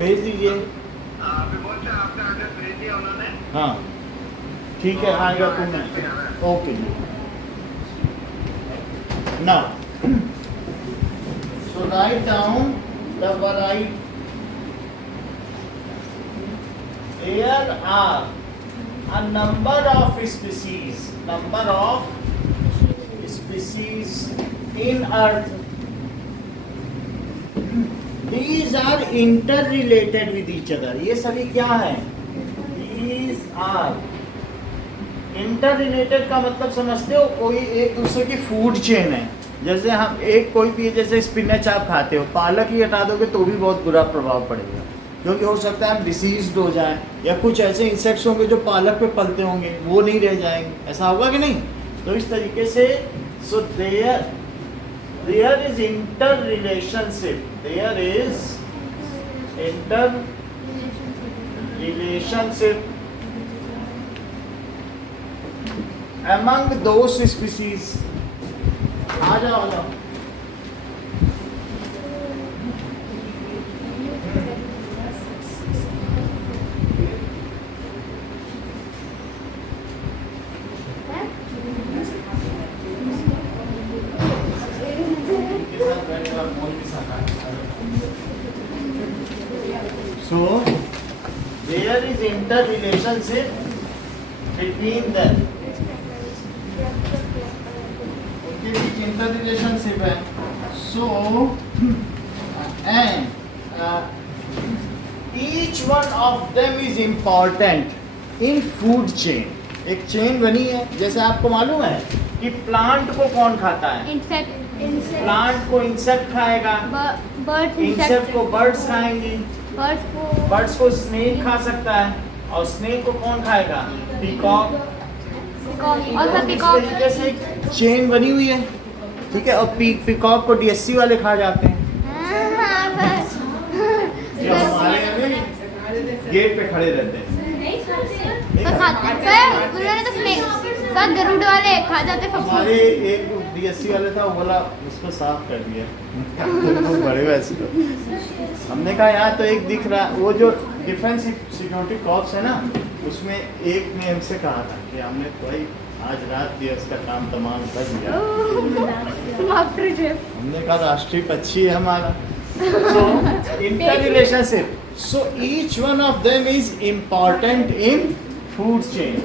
भेज दीजिए। आपका एड्रेस भेज दिया उन्होंने। हाँ ठीक है, आएगा तो मैं ओके ना। So write down the variety. There are a number of species in earth. These are interrelated with each other. ये सभी क्या है? These are interrelated का मतलब समझते हो? कोई एक दूसरे की फूड चेन है। जैसे हम एक कोई भी, जैसे स्पिनच आप खाते हो, पालक ही हटा दोगे तो भी बहुत बुरा प्रभाव पड़ेगा, क्योंकि हो सकता है हम डिसीज्ड हो जाएं, या कुछ ऐसे इंसेक्ट्स होंगे जो पालक पे पलते होंगे, वो नहीं रह जाएंगे। ऐसा होगा कि नहीं? तो इस तरीके से सो there is interrelationship. There is interrelationship among those species. आ जाओ। So there is interrelationship between them. उनके बीच interrelationship है। So and each one of them is important in food chain. एक चेन बनी है। जैसे आपको मालूम है कि प्लांट को कौन खाता है? प्लांट को इंसेक्ट खाएगा, इंसेक्ट को बर्ड्स खाएंगी, बर्ड्स को स्नेक खा सकता है, और स्नेक को कौन खाएगा? पीकॉक। इस तरीके से एक चेन बनी हुई है, ठीक है। और पीकॉक को डीएससी वाले खा जाते हैं। जो हमारे गेट पे खड़े रहते हैं। सर गरुड़ वाले खा जाते। हमारे एक डीएससी वाले था, वो बोला उसको साफ कर दिया। बड़े वैसे तो हमने कहा यार, तो एक दिख रहा, वो जो डिफेंस सिक्योरिटी कॉर्प्स है ना, उसमें एक ने हमसे कहा था कि हमने कोई आज रात दिया, उसका काम तमाम कर दिया। हमने कहा राष्ट्रीय पक्षी है हमारा। So interrelationship. So each one of them is important in food chain.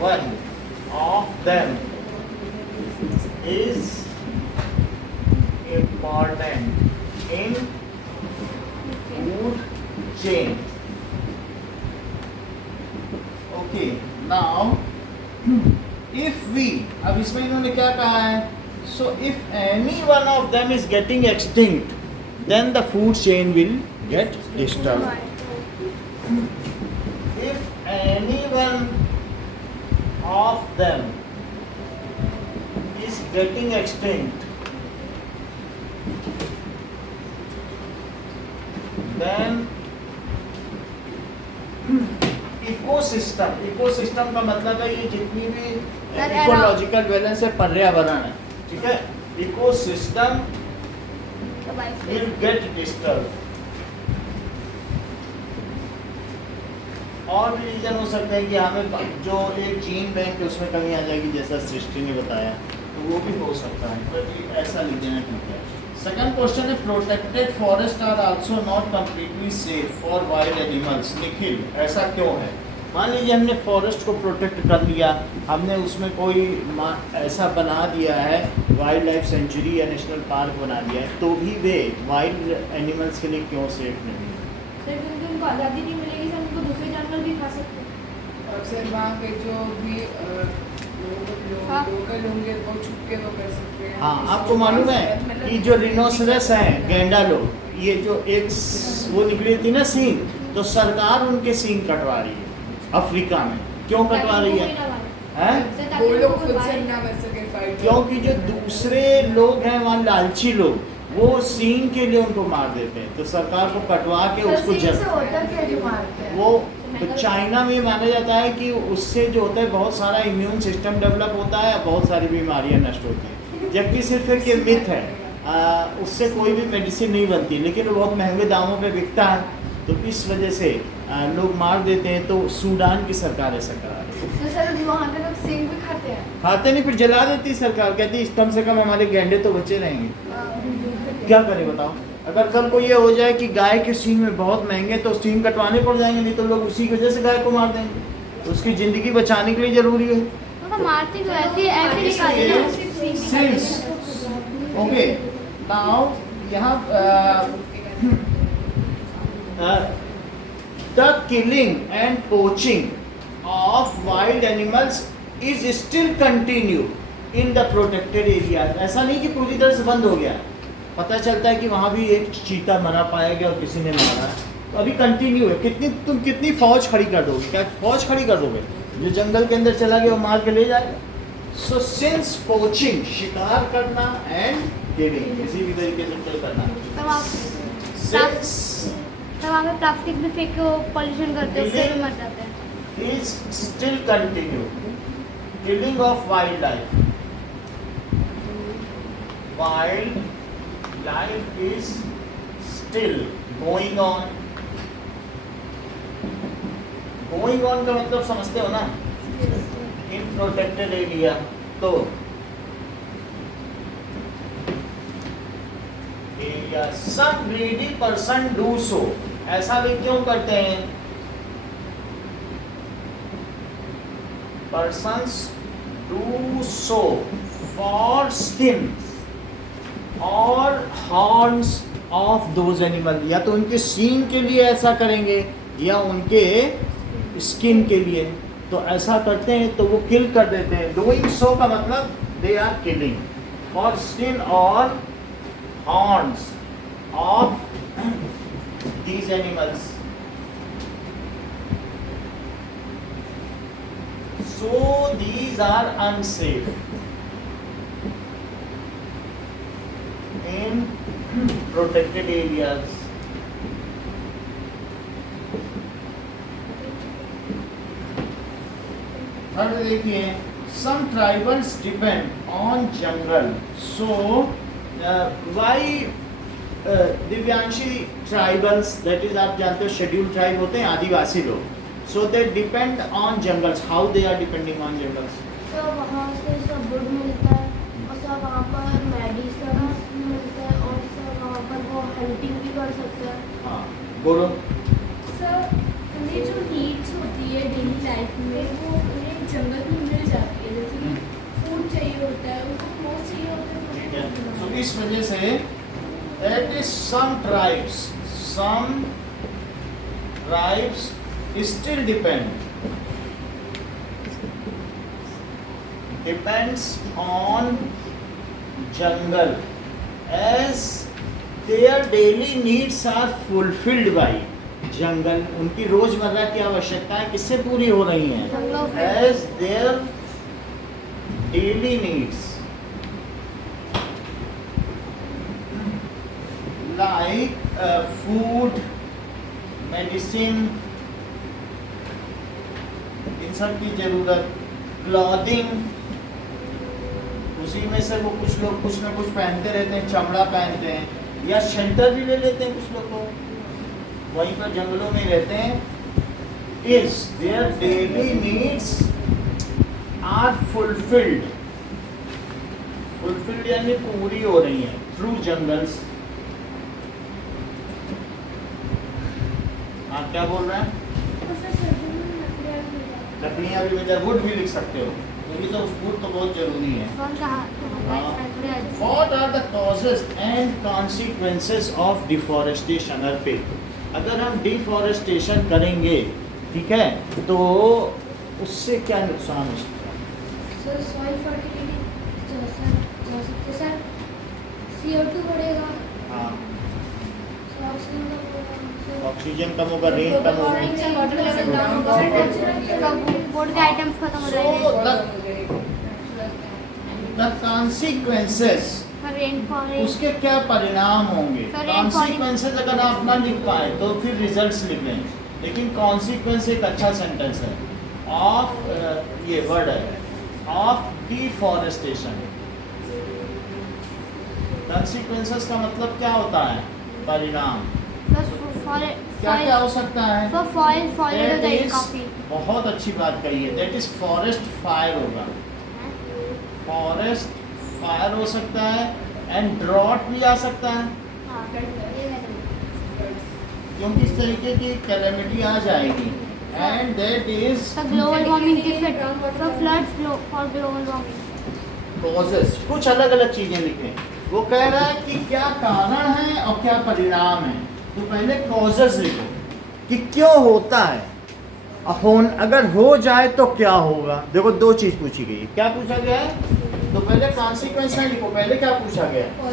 One of them is important in food chain. Okay, now if we, अब इसमें इन्होंने क्या कहा है? So if any one of them is getting extinct, then the food chain will get disturbed. If any one of them is getting extinct, then ecosystem का मतलब है ये जितनी भी इकोलॉजिकल बैलेंस है, पर्यावरण है, ठीक है। Ecosystem will get disturbed. और भी रीजन हो सकता है कि हमें जो एक जीन बैंक है उसमें कमी आ जाएगी, जैसा सृष्टि ने बताया, तो वो भी हो सकता है, पर ऐसा लिख देना ठीक है। सेकंड क्वेश्चन है, protected forest are also not completely safe for wild animals. Nikhil, ऐसा क्यों है? मान लीजिए हमने फॉरेस्ट को प्रोटेक्ट कर लिया, हमने उसमें कोई ऐसा बना दिया है, वाइल्ड लाइफ सेंचुरी या नेशनल पार्क बना दिया है, तो भी वे वाइल्ड एनिमल्स के लिए क्यों सेफ नहीं है? सर क्योंकि उनको आज़ादी नहीं मिलेगी, सर उनको दूसरे जानवर भी खा सकते हैं। अक्सर वहाँ पे जो भी लोकल होंगे वो छुप के वो कर सकते हैं। हाँ, आपको मालूम है कि जो रिनोसरस हैं, गैंडा लोग, ये जो एक वो निकली थी ना सींग, तो सरकार उनके सींग कटवा रही है अफ्रीका में। क्यों कटवा रही है? हैं? वो लोग खुद से ना कर सके फाइट। क्योंकि जो दूसरे लोग हैं वहाँ लालची लोग, वो सींग के लिए उनको मार देते हैं, तो सरकार को कटवा के उसको वो तो चाइना में माना जाता है कि उससे जो होता है बहुत सारा इम्यून सिस्टम डेवलप होता है, बहुत सारी बीमारियां नष्ट होती हैं, जबकि सिर्फ एक ये मिथ है उससे कोई भी मेडिसिन नहीं बनती, लेकिन वो बहुत महंगे दामों पे बिकता है, तो इस वजह से लोग मार देते हैं। तो सूडान की सरकार ऐसा करा रही है। तो सर वहाँ के लोग सिंग भी खाते हैं। खाते नहीं, फिर जला देती सरकार, कहती कम से कम हमारे गैंडे तो बचे रहेंगे। क्या करें बताओ, अगर कल को ये हो जाए कि गाय के सींग में बहुत महंगे, तो सींग कटवाने पड़ जाएंगे, नहीं तो लोग उसी की वजह से गाय को मार देंगे। तो उसकी ज़िंदगी बचाने के लिए ज़रूरी है। तो मारती तो ऐसे ऐसे निकाले ना। ओके, नाउ यहाँ the killing and poaching of wild animals is still continue in the protected area. ऐसा नहीं कि पूरी तरह से बंद हो गया, पता चलता है कि वहाँ भी एक चीता मरा पाया गया और किसी ने मारा है, तो अभी कंटिन्यू है। तुम कितनी फौज खड़ी कर दोगे? क्या फौज खड़ी कर दोगे? जो जंगल के अंदर चला गया वो मार के ले जाएगा। सो सिंस पोचिंग, शिकार करना, एंड किलिंग, किसी भी तरीके से किल करना, सिंस तब वहाँ पे प्लास्टिक भी फेंक के वो पॉल्यूशन करते हैं, उससे भी मर जाते हैं। is still continue. Killing of wildlife. Wildlife is still going on. Going on का मतलब समझते हो ना? In protected area. तो area. Some greedy person do so. ऐसा भी क्यों करते हैं? Persons do so for skins or horns of those animal, या तो उनके सींग के लिए ऐसा करेंगे या उनके स्किन के लिए। तो ऐसा करते हैं तो वो किल कर देते हैं। डूइंग सो का मतलब they are killing for skin और horns of these animals. So these are unsafe in protected areas. Third देखिए, some tribals depend on jungle. So why Divyanshi tribals, that is आप जानते हो शेड्यूल ट्राइब होते हैं, आदिवासी लोग। So they depend on jungles. How they are depending on jungles? Sir वहाँ से सब वुड मिलता है और सर वहाँ पर मेडिसिन मिलता है और सर वहाँ पर वो हंटिंग भी कर सकते हैं। हाँ, बोलो। सर उन्हें जो नीड्स होती है डेली लाइफ में वो उन्हें जंगल में मिल जाती है, जैसे कि फूड चाहिए होता है, उनको मोस्ट चाहिए होता है। ठीक है, तो इस वजह से that is some tribes still depends on jungle as their daily needs are fulfilled by jungle. उनकी रोजमर्रा की आवश्यकताएं किससे पूरी हो रही हैं? As their daily needs like food, medicine, इन सब की जरूरत, क्लॉथिंग, उसी में से वो कुछ लोग कुछ ना कुछ पहनते रहते हैं, चमड़ा पहनते हैं या शेल्टर भी ले लेते हैं, कुछ लोग तो वहीं पर जंगलों में रहते हैं। Is their daily needs are fulfilled, fulfilled यानी पूरी हो रही है थ्रू जंगल्स। आप क्या बोल रहे हैं? लकड़ियाँ भी मिल जाए, वुड भी लिख सकते हो, क्योंकि तो वुड तो बहुत जरूरी है। What are the causes and consequences of deforestation? पे अगर हम डिफॉरेस्टेशन करेंगे, ठीक है, तो उससे क्या नुकसान हो सकता है? Sir soil fertility sir CO2 बढ़ेगा, हाँ, ऑक्सीजन ऑक्सीजन कम होगा, कम होगा, रेन कम होगी। बोर्ड के आइटम्स खत्म हो जाएंगे। The consequences, रेनफॉल, उसके क्या परिणाम होंगे? So, rainfall- consequences अगर आप ना लिख पाए तो फिर रिजल्ट्स लिख लें, लेकिन consequence एक अच्छा सेंटेंस है। ऑफ ये वर्ड है, ऑफ डिफॉरेस्टेशन। The कंसिक्वेंसेस का मतलब क्या होता है? परिणाम। सर क्या क्या हो सकता है? सर फॉरेस्ट फायर हो That जाएगी is- काफी। बहुत अच्छी बात कही है। दैट इज फॉरेस्ट फायर होगा, फॉरेस्ट फायर हो सकता है, एंड ड्रॉट भी आ सकता है, हाँ, क्योंकि इस तरीके की कैलेमिटी आ जाएगी। And that is sir global warming के फिर sir floods for global warming. Causes, कुछ अलग अलग चीजें लिखें। वो कह रहा है कि क्या कारण है और क्या परिणाम है। तो पहले कॉजेस लिखो कि क्यों होता है, अगर हो जाए तो क्या होगा। देखो दो चीज पूछी गई है। क्या पूछा गया है? तो पहले कॉन्सिक्वेंस नहीं लिखो, पहले क्या पूछा गया है? तो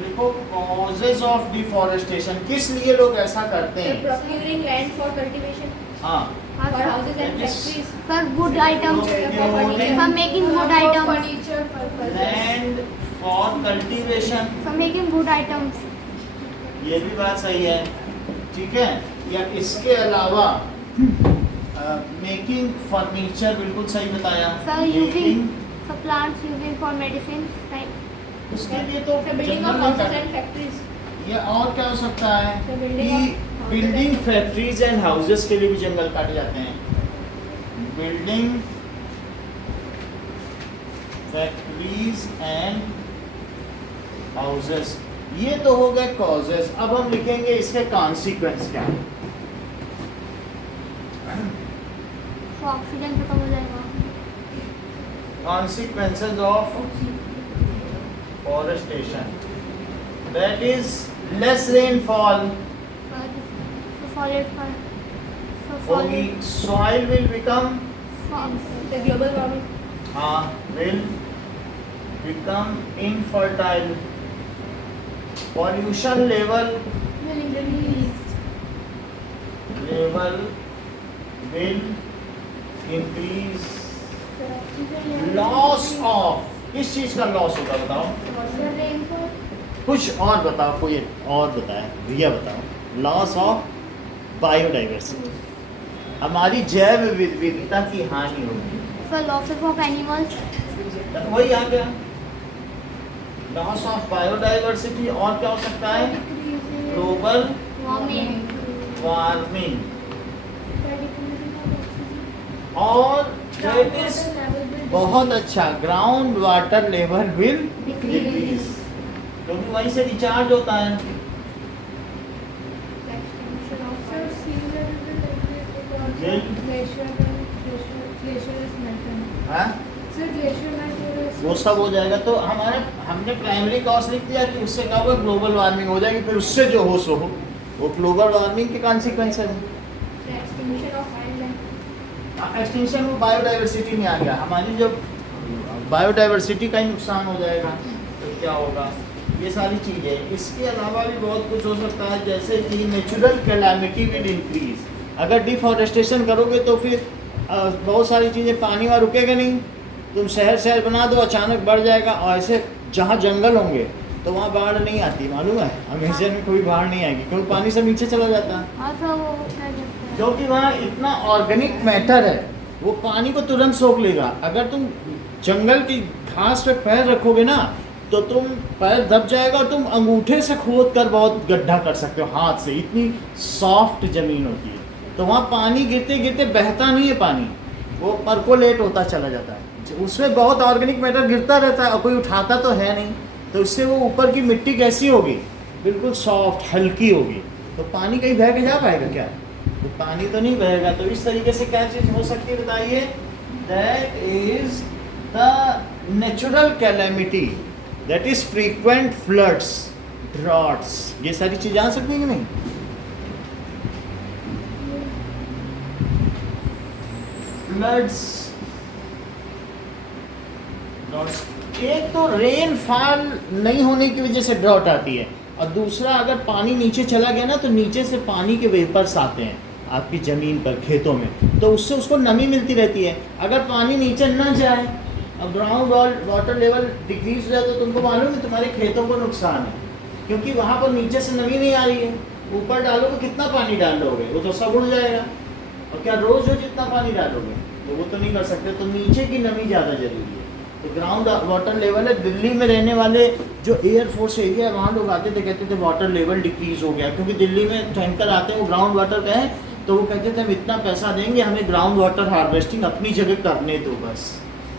लिखो कॉजेज ऑफ डिफॉरेस्टेशन। किस लिए लोग ऐसा करते हैं? procuring land for cultivation हाँ, हाँ for sir. houses and That is- factories sir good item Procuring for making good item furniture purposes land for cultivation. For making good items. ये भी बात सही है, ठीक है। या इसके अलावा मेकिंग फर्नीचर, बिल्कुल सही बताया। Sir using Making, for plants using for medicine right. उसके लिए तो the building of जंगल में houses कर- and factories या और क्या हो सकता है The building कि of- building factories and houses के लिए भी जंगल काटे जाते हैं। बिल्डिंग फैक्ट्रीज एंड हाउसेस, ये तो हो गए कॉजेस। अब हम लिखेंगे इसके कॉन्सिक्वेंस क्या है। तो ऑक्सीजन खत्म हो जाएगा। Consequences of forestation, that is less rainfall होगी, soil will become the global warming will become infertile, pollution level will increase will increase, loss of, किस चीज का लॉस होगा बताओ? कुछ और बताओ, कोई और बताए, भैया बताओ। लॉस ऑफ बायोडाइवर्सिटी, हमारी जैव विविधता की हानि होगी। Sir losses of animals. वही आ गया, लॉस ऑफ बायोडाइवर्सिटी। और क्या हो सकता है? Global warming. वार्मिंग, और that is बहुत अच्छा, ground water level will decrease, क्योंकि वहीं से रिचार्ज होता है। हाँ? वो सब हो जाएगा। तो हमने प्राइमरी कॉज लिख दिया कि उससे क्या होगा, ग्लोबल वार्मिंग हो जाएगी। फिर उससे जो हो सो हो, वो ग्लोबल वार्मिंग के कॉन्सिक्वेंस है। एक्सटिंक्शन में बायोडाइवर्सिटी नहीं आ गया, हमारी जो बायोडाइवर्सिटी का ही नुकसान हो जाएगा। तो क्या होगा, ये सारी चीज़ें। इसके अलावा भी बहुत कुछ हो सकता है, जैसे कि नेचुरल कैलामिटी विल इंक्रीज। अगर डिफॉरेस्टेशन करोगे तो फिर बहुत सारी चीज़ें, पानी वहाँ रुकेगा नहीं। तुम शहर बना दो, अचानक बढ़ जाएगा। और ऐसे जहाँ जंगल होंगे तो वहाँ बाढ़ नहीं आती, मालूम है? अमेजन में कोई बाढ़ नहीं आएगी, क्योंकि पानी सब नीचे चला जाता है। हाँ सर वो क्या कहते हैं, क्योंकि वहाँ इतना ऑर्गेनिक मैटर है, वो पानी को तुरंत सोख लेगा। अगर तुम जंगल की घास पे पैर रखोगे ना, तो तुम पैर दब जाएगा और तुम अंगूठे से खोद कर बहुत गड्ढा कर सकते हो हाथ से, इतनी सॉफ्ट ज़मीन होती है। तो वहाँ पानी गिरते गिरते बहता नहीं है, पानी वो परकोलेट होता चला जाता है। उसमें बहुत ऑर्गेनिक मैटर गिरता रहता है और कोई उठाता तो है नहीं, तो इससे वो ऊपर की मिट्टी कैसी होगी, बिल्कुल सॉफ्ट हल्की होगी। तो पानी कहीं बह के जा पाएगा क्या? तो पानी तो नहीं बहेगा। तो इस तरीके से क्या चीज़ हो सकती है बताइए? That is the natural calamity, that is frequent floods, droughts. ये सारी चीज़ें आ सकती हैं कि नहीं? फ्लड्स, एक तो रेनफॉल नहीं होने की वजह से ड्रॉट आती है, और दूसरा अगर पानी नीचे चला गया ना, तो नीचे से पानी के वेपर्स आते हैं आपकी ज़मीन पर, खेतों में, तो उससे उसको नमी मिलती रहती है। अगर पानी नीचे न जाए और ग्राउंड वाटर लेवल डिक्रीज हो जाए, तो तुमको मालूम है तुम्हारे खेतों को नुकसान है, क्योंकि वहाँ पर नीचे से नमी नहीं आ रही है। ऊपर डालोगे, कितना पानी डाल दोगे, वो तो सब उड़ जाएगा। और क्या रोज़ जितना पानी डालोगे, तो वो तो नहीं कर सकते। तो नीचे की नमी ज़्यादा जरूरी है। तो ग्राउंड वाटर लेवल है। दिल्ली में रहने वाले जो एयरफोर्स एरिया है वहाँ लोग आते थे, कहते थे वाटर लेवल डिक्रीज हो गया, क्योंकि दिल्ली में टैंकर आते हैं वो ग्राउंड वाटर का है, तो वो कहते थे हम इतना पैसा देंगे, हमें ग्राउंड वाटर हार्वेस्टिंग अपनी जगह करने दो बस,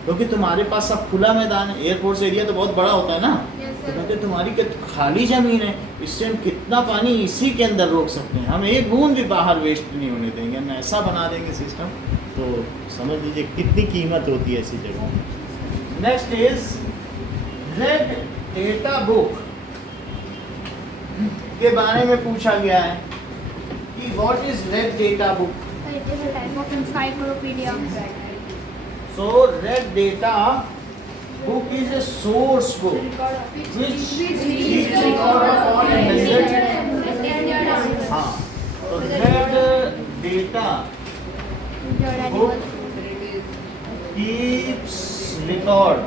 क्योंकि तुम्हारे पास सब खुला मैदान है। एयरफोर्स एरिया तो बहुत बड़ा होता है ना, तो कहते तुम्हारी खाली ज़मीन है, इससे हम कितना पानी इसी के अंदर रोक सकते हैं, हम एक बूंद भी बाहर वेस्ट नहीं होने देंगे, हम ऐसा बना देंगे सिस्टम। तो समझ लीजिए कितनी कीमत होती है ऐसी जगहों में। Next is red data book के बारे में पूछा गया है कि what is red data book. It is a type of encyclopedia. So red data book is a source book which keeps record of all hazards. हाँ, तो red data book keeps record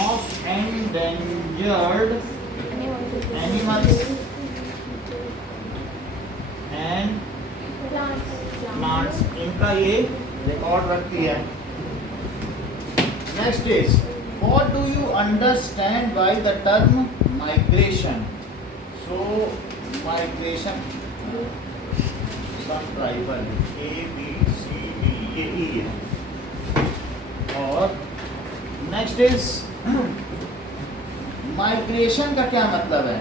of endangered animals and plants, इनका ये record रखती है। Next is what do you understand by the term migration. So migration some tribal ABCD ये E है। और next is migration का क्या मतलब है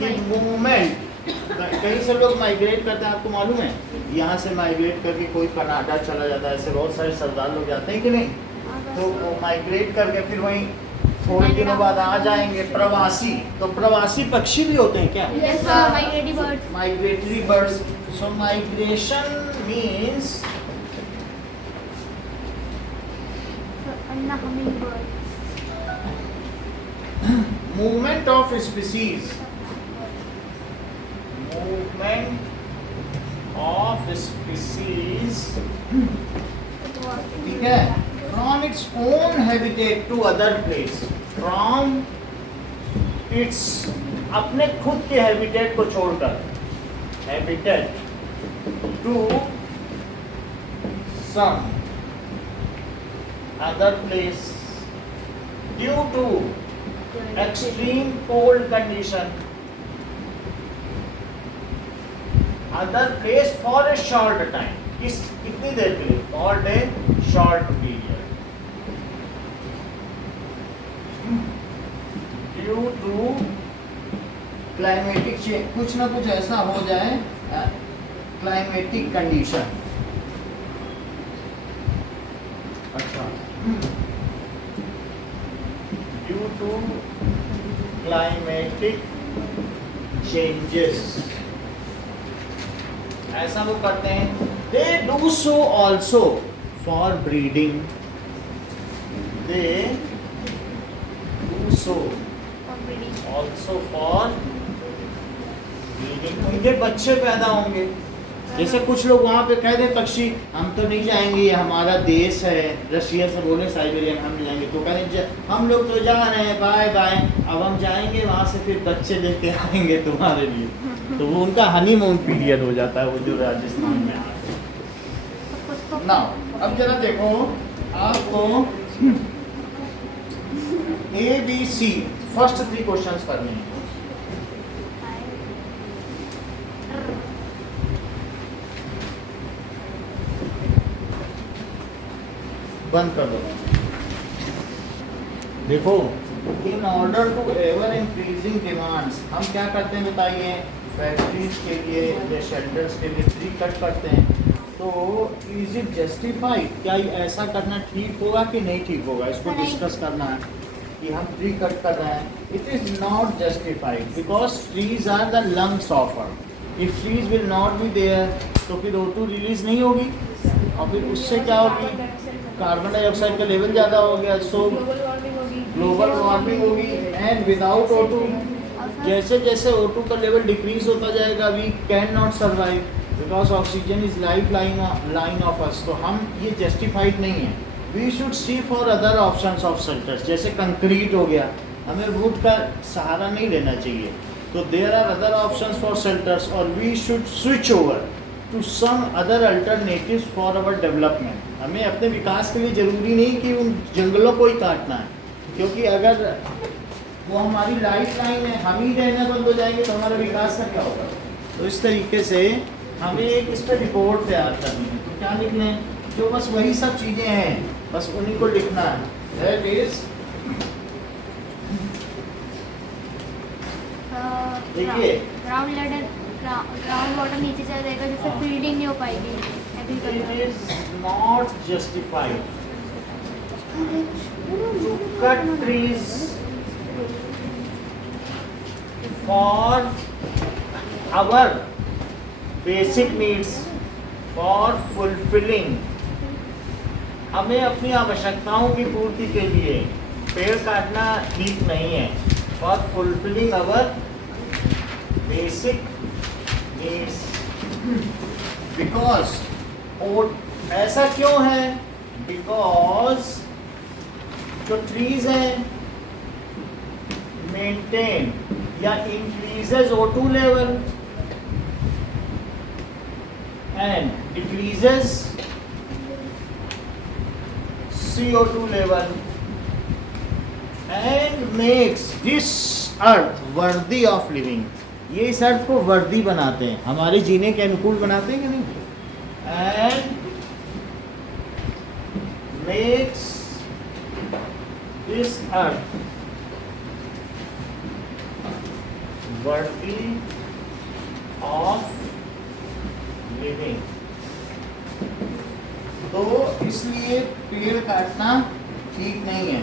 कि मूवमेंट। कई से लोग माइग्रेट करते हैं, आपको मालूम है, यहाँ से माइग्रेट करके कोई कनाडा चला जाता है, ऐसे बहुत सारे सरदार लोग जाते हैं कि नहीं, तो वो माइग्रेट करके फिर वहीं थोड़े दिनों बाद आ जाएंगे। प्रवासी, तो प्रवासी पक्षी भी होते हैं क्या? Yes, sir. Migratory birds. Migratory birds. So migration means And the hummingbird. Movement of species, movement of species, ठीक है, from its own habitat to other place, from its अपने खुद के हैबिटेट को छोड़कर, habitat to some other place due to extreme cold condition, other place for a short time, कितनी देर के लिए? For a short period, due to climatic change, कुछ ना कुछ ऐसा हो जाए, क्लाइमेटिक कंडीशन। अच्छा, ड्यू टू क्लाइमेटिक चेंजेस, ऐसा वो करते हैं। They do so also for breeding, they do so also for breeding, उनके बच्चे पैदा होंगे। जैसे कुछ लोग वहाँ पे कह दें पक्षी हम तो नहीं जाएंगे, ये हमारा देश है, रशिया से बोले साइबेरिया हम नहीं जाएंगे, तो कहें हम लोग तो जा रहे हैं, बाय बाय, अब हम जाएंगे वहाँ से फिर बच्चे लेके आएंगे तुम्हारे लिए, तो वो उनका हनीमून पीरियड हो जाता है, वो जो राजस्थान में आते हैं ना। अब जरा देखो, आपको ABC फर्स्ट 3 क्वेश्चंस करने हैं। बंद कर दो। देखो, in order to ever increasing demands, हम क्या करते हैं बताइए, फैक्ट्रीज के लिए या शेल्टर्स के लिए ट्री कट करते हैं, तो इज इट जस्टिफाइड, क्या ऐसा करना ठीक होगा कि नहीं ठीक होगा, इसको डिस्कस करना है कि हम ट्री कट कर रहे हैं। It is not justified because trees are the lungs of earth, if trees will not be there तो फिर O2 रिलीज नहीं होगी, और फिर उससे क्या होगी, कार्बन डाइऑक्साइड का लेवल ज़्यादा हो गया, सो ग्लोबल वार्मिंग होगी। एंड विदाउट O2, जैसे जैसे O2 का लेवल डिक्रीज होता जाएगा, we can not survive because oxygen is life line of us. तो हम ये जस्टिफाइड नहीं है। We should see for other options of shelters, जैसे कंक्रीट हो गया, हमें वुड का सहारा नहीं लेना चाहिए, तो there are other options for shelters, और we should switch over to some other alternatives for our development. हमें अपने विकास के लिए ज़रूरी नहीं कि उन जंगलों को ही काटना है, क्योंकि अगर वो हमारी लाइफ लाइन है, हम ही रहना बंद हो जाएंगे तो हमारा विकास का क्या होगा। तो इस तरीके से हमें एक इस पर रिपोर्ट तैयार करनी है। तो क्या लिखना है, जो बस वही सब चीज़ें हैं बस उन्हीं को लिखना है। दैट इज देखिए ग्राउंड वाटर नीचे चला जाएगा, जिससे हाँ। फील्डिंग नहीं हो पाएगी it agriculture. Is not justified to cut trees for our basic needs for fulfilling. हमें अपनी आवश्यकताओं की पूर्ति के लिए पेड़ काटना ठीक नहीं है। For fulfilling our basic needs, because ऐसा क्यों है, बिकॉज जो ट्रीज हैं मेंटेन या increases O2 level and decreases CO2 level and makes this earth worthy of living। ये इस अर्थ को वर्दी बनाते हैं, हमारे जीने के अनुकूल बनाते हैं कि नहीं। and makes this earth worthy of living. तो इसलिए पेड़ काटना ठीक नहीं है।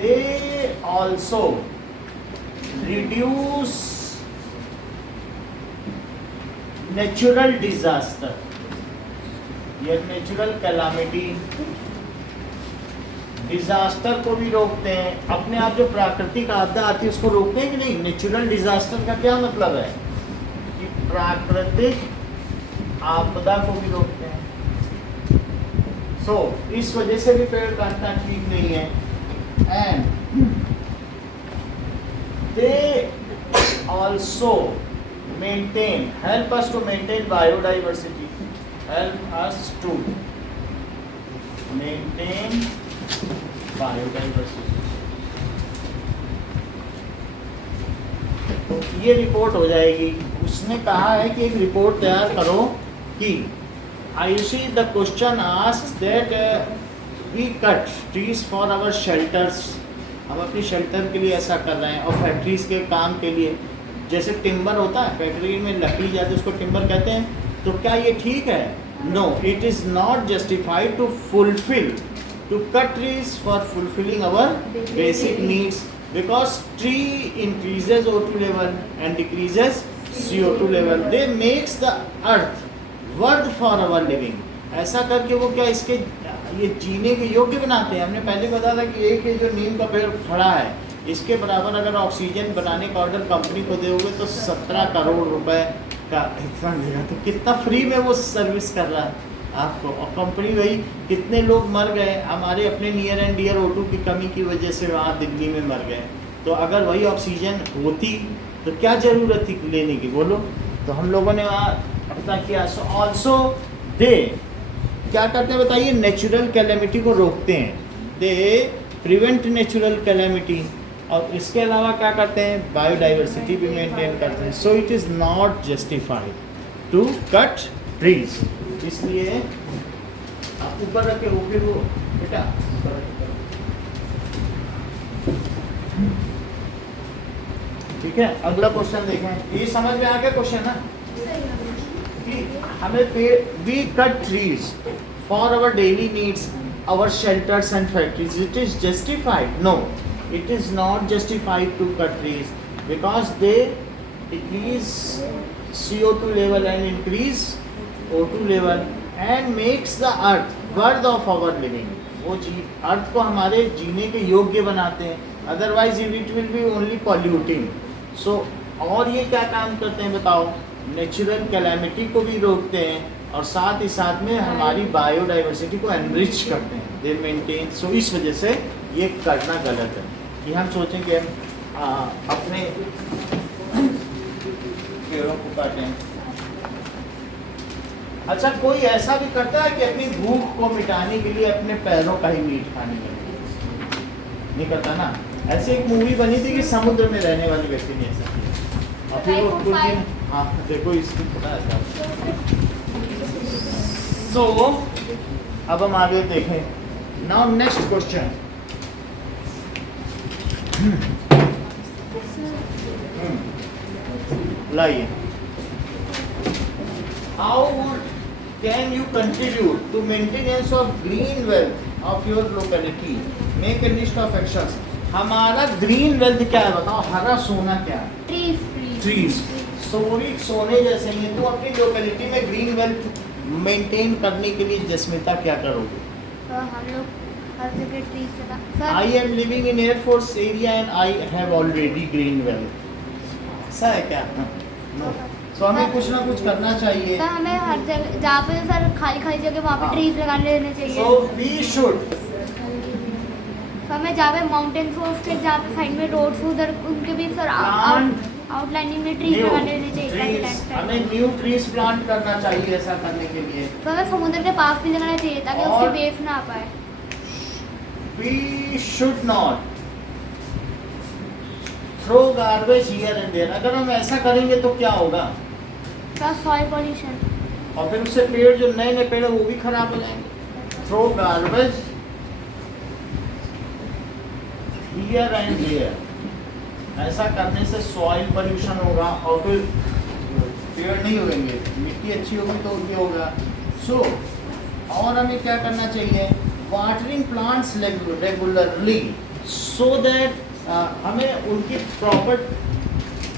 They also reduce natural disaster या नेचुरल कैलामिटी, डिजास्टर को भी रोकते हैं। अपने आप जो प्राकृतिक आपदा आती है उसको रोकते हैं कि नहीं। नेचुरल डिजास्टर का क्या मतलब है कि प्राकृतिक आपदा को भी रोकते हैं। इस वजह से भी पेड़ काटना ठीक नहीं है। And they also maintain, help us to maintain biodiversity, help us to maintain biodiversity. तो ये रिपोर्ट हो जाएगी। उसने कहा है कि एक रिपोर्ट तैयार करो कि Ayushi the question asks that we cut trees for our shelters. हम अपनी शेल्टर के लिए ऐसा कर रहे हैं और फैक्ट्रीज के काम के लिए, जैसे टिम्बर होता है फैक्ट्री में लकड़ी जाती है उसको टिम्बर कहते हैं। तो क्या ये ठीक है? No, it is not justified to fulfil to cut trees for fulfilling our basic needs, because tree increases O2 level and decreases CO2 level. They makes the earth worth for our living. ऐसा करके वो क्या इसके ये जीने के योग्य बनाते हैं। हमने पहले बताया था कि एक ये जो नीम का पेड़ खड़ा है इसके बराबर अगर ऑक्सीजन बनाने का ऑर्डर कंपनी को दोगे तो 17 करोड़ रुपए का इतना मिलेगा। तो कितना फ्री में वो सर्विस कर रहा है आपको। और कंपनी वही, कितने लोग मर गए हमारे अपने नियर एंड डियर O2 की कमी की वजह से वहाँ दिल्ली में मर गए। तो अगर वही ऑक्सीजन होती तो क्या ज़रूरत थी लेने की, बोलो। तो हम लोगों ने वहाँ अपना किया। सो ऑल्सो दे क्या करते हैं बताइए, नेचुरल कैलेमिटी को रोकते हैं। They prevent natural calamity. और इसके अलावा क्या करते हैं, बायोडाइवर्सिटी भी मेंटेन करते हैं। So it is not justified to cut trees. इसलिए आप ऊपर रखे हो फिर वो बेटा ठीक है। अगला क्वेश्चन देखें, ये समझ में आ गया क्वेश्चन ना कि हमें we cut trees for our daily needs, our shelters and factories. It is justified? No, it is not justified to cut trees because they decrease CO2 level and increase O2 level and makes the earth worth of our living. वो अर्थ को हमारे जीने के योग्य बनाते हैं, otherwise it will be only polluting. So और ये क्या काम करते हैं बताओ, नेचुरल कैलेमिटी को भी रोकते हैं और साथ ही साथ में हमारी बायोडाइवर्सिटी को एनरिच करते हैं। दे मेंटेन। सो इस वजह से ये करना गलत है कि हम सोचें कि हम अपने पेड़ों को काटें। अच्छा, कोई ऐसा भी करता है कि अपनी भूख को मिटाने के लिए अपने पैरों का ही मीट खाने लगे? नहीं करता ना। ऐसे एक मूवी बनी थी कि समुद्र में रहने वाले व्यक्ति ने ऐसा किया और फिर वो कुछ दिन, हाँ देखो इसको पता है। सो अब हम आगे देखें। Now next question. लाइए, how can you contribute to maintenance of green wealth of your locality? Make a list of actions. हमारा ग्रीन वेल्थ क्या है बताओ? हरा सोना क्या है? ट्रीज। सोने जैसे ही तो अपनी लोकेलिटी में ग्रीन वेल्थ मेंटेन करने के लिए जस्मिता क्या करोगे? हम लोग हर जगह ट्रीज लगा sir. I am living in Air Force area and I have already green wealth. ऐसा है क्या? No. So हमें कुछ ना कुछ करना चाहिए। सर हमें हर जगह जहाँ पे सर खाली खाली जगह वहाँ पे हाँ। ट्रीज लगाने देने चाहिए। So we should हमें जहाँ पे माउंटेन्स हो उसके जहाँ पे साइड में रोड्स उधर उनके भी सर आउटलाइनिंग में ट्रीज लगाने देने चाहिए ताकि trees, लैंडस्लाइड। हमें न्यू ट्रीज प्लांट करना चाहिए ऐसा करने के लिए। तो हमें समुद्र के पास भी लगाना चाहिए ताकि और- उसके वेव ना आ पाए। We should not throw garbage here and there. अगर हम ऐसा करेंगे तो क्या होगा? Plus soil pollution. और फिर उससे पेड़ जो नए नए पेड़ है वो भी खराब हो जाएंगे। Throw garbage here and here, ऐसा करने से सॉइल पोल्यूशन होगा और फिर पेड़ नहीं उगेंगे, मिट्टी अच्छी होगी तो ये होगा। सो और हमें क्या करना चाहिए? Watering plants regularly so that हमें उनकी प्रॉपर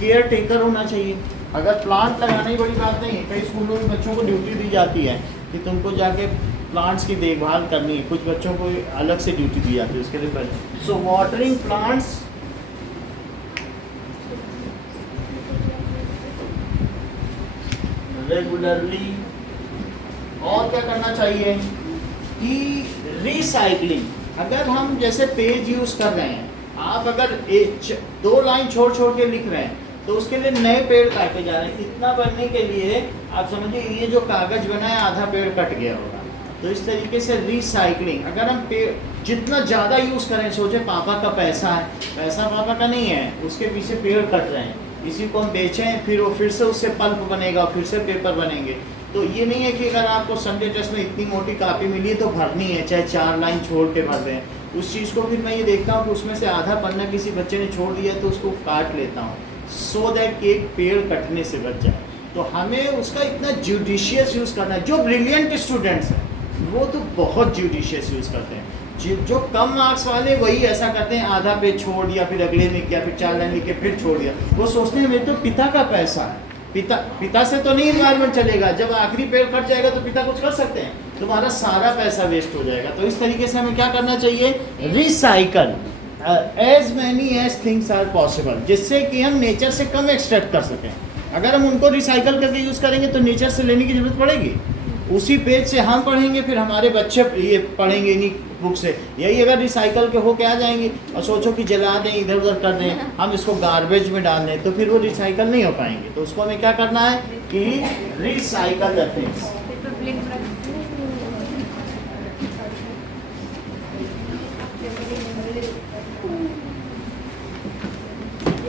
केयर टेकर होना चाहिए। अगर प्लांट लगाना ही बड़ी बात नहीं है, कई स्कूलों में बच्चों को ड्यूटी दी जाती है कि तुमको जाके प्लांट्स की देखभाल करनी है, कुछ बच्चों को अलग से ड्यूटी दी जाती है उसके लिए। सो वाटरिंग प्लांट्स रेगुलरली। और क्या करना चाहिए कि रिसाइकलिंग। अगर हम जैसे पेज यूज कर रहे हैं, आप अगर 2 लाइन छोड़ छोड़ के लिख रहे हैं तो उसके लिए नए पेड़ काटे जा रहे हैं। इतना बनने के लिए आप समझिए ये जो कागज बना है आधा पेड़ कट गया होगा। तो इस तरीके से रिसाइकलिंग, अगर हम पेड़ जितना ज़्यादा यूज़ करें, सोचे पापा का पैसा है, पैसा पापा का नहीं है, उसके पीछे पेड़ कट रहे हैं, इसी को हम बेचें फिर वो फिर से उससे पल्प बनेगा, फिर से पेपर बनेंगे। तो ये नहीं है कि अगर आपको संडे टेस्ट में इतनी मोटी कापी मिली है तो भरनी है, चाहे 4 लाइन छोड़ के भर दें। उस चीज़ को फिर मैं ये देखता हूँ कि उसमें से आधा पन्ना किसी बच्चे ने छोड़ दिया है तो उसको काट लेता हूँ, सो दैट कि एक पेड़ कटने से बच जाए। तो हमें उसका इतना जुडिशियस यूज़ करना है। जो ब्रिलियंट स्टूडेंट्स हैं वो तो बहुत जुडिशियस यूज़ करते हैं, जो कम मार्क्स वाले वही ऐसा करते हैं, आधा पेज छोड़ दिया, फिर अगले में किया, फिर 4 लाइन लिख के फिर छोड़ दिया। वो सोचते हैं मेरे तो पिता का पैसा है, पिता से तो नहीं इन्वायरमेंट चलेगा, जब आखिरी पेड़ कट जाएगा तो पिता कुछ कर सकते हैं, तुम्हारा सारा पैसा वेस्ट हो जाएगा। तो इस तरीके से हमें क्या करना चाहिए? Recycle as many as things are possible, जिससे कि हम नेचर से कम एक्सट्रैक्ट कर सकें। अगर हम उनको रिसाइकल करके यूज़ करेंगे तो नेचर से लेने की जरूरत पड़ेगी। उसी पेज से हम पढ़ेंगे, फिर हमारे बच्चे ये पढ़ेंगे इन्हीं बुक से। यही अगर रिसाइकल के होके आ जाएंगे और सोचो कि जला दें, इधर उधर कर दें, हम इसको गार्बेज में डाल दें, तो फिर वो रिसाइकल नहीं हो पाएंगे। तो उसको हमें क्या करना है कि recycle the things.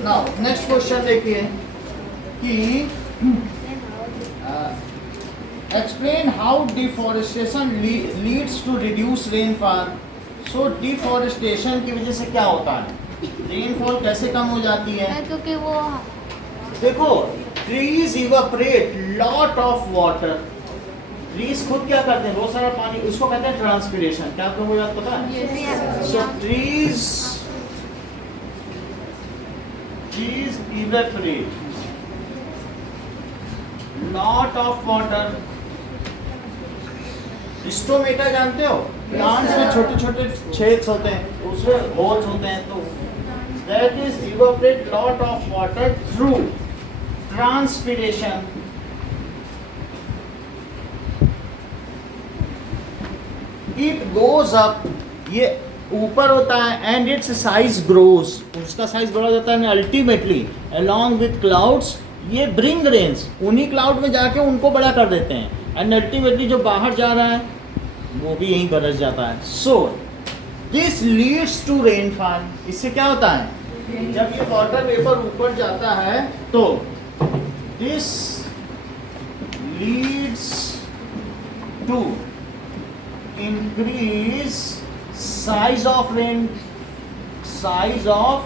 Now next question देखिए कि explain how deforestation leads to reduced rainfall. So deforestation की वजह से क्या होता है? रेनफॉल कैसे कम हो जाती है? क्योंकि वो देखो, trees evaporate lot of water. Trees खुद क्या करते हैं? बहुत सारा पानी, उसको कहते हैं ट्रांसपिरेशन। क्या आपको बात पता है? So trees evaporate lot of water. Stomata जानते हो? प्लांट्स में छोटे छोटे छेद होते हैं, उसमें होल्स होते हैं, तो that is evaporate lot of water through transpiration. It goes up, ये ऊपर होता है, एंड इट्स साइज ग्रोज, उसका साइज बढ़ा जाता है। अल्टीमेटली अलोंग विथ क्लाउड्स ये ब्रिंग रेन्स, उन्हीं क्लाउड में जाके उनको बड़ा कर देते हैं, एंड अल्टीमेटली जो बाहर जा रहा है वो भी यहीं बरस जाता है। So this leads to rainfall. इससे क्या होता है, जब ये वाटर वेपर ऊपर जाता है तो this leads to increase size of rain, size of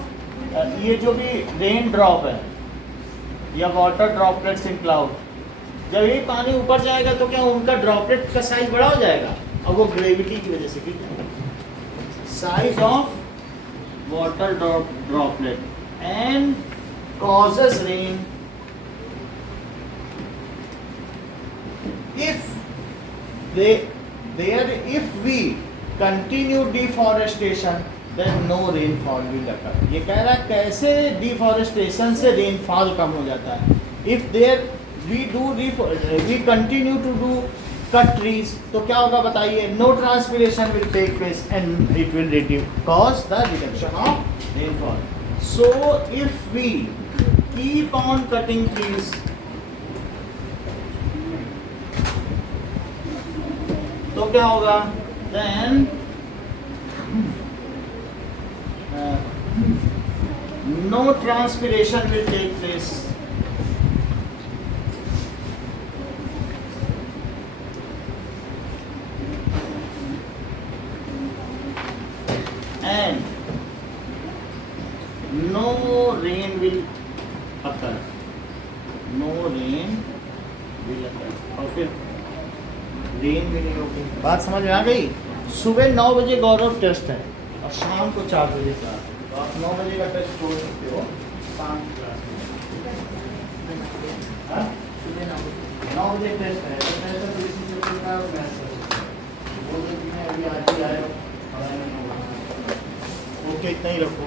ये जो भी रेन ड्रॉप है या वाटर ड्रॉपलेट्स इन क्लाउड, जब ये पानी ऊपर जाएगा तो क्या उनका ड्रॉपलेट का साइज बड़ा हो जाएगा, और वो ग्रेविटी की वजह से, ठीक है, size of water droplet and causes rain if we continue deforestation then no rainfall will occur। ये कह रहा है कैसे डिफॉरेस्टेशन से रेनफॉल कम हो जाता है। if there we continue to do cut trees तो क्या होगा बताइए, no transpiration will take place and it will cause the reduction of rainfall। so if we keep on cutting trees तो क्या होगा, then no transpiration will take place and no rain will occur, no rain will occur। और फिर rain भी नहीं होगी। बात समझ में आ गई। सुबह 9 बजे गौरव टेस्ट है और शाम को 4 बजे का, तो आप 9 बजे का टेस्ट छोड़ सकते हो शाम की क्लास में। हाँ? सुबह 9 बजे टेस्ट है तो टेस्ट है इसी से पूरा मैथ कर सकते हो। वो जो भी है अभी आज ही आए हो, ओके इतना ही रखो।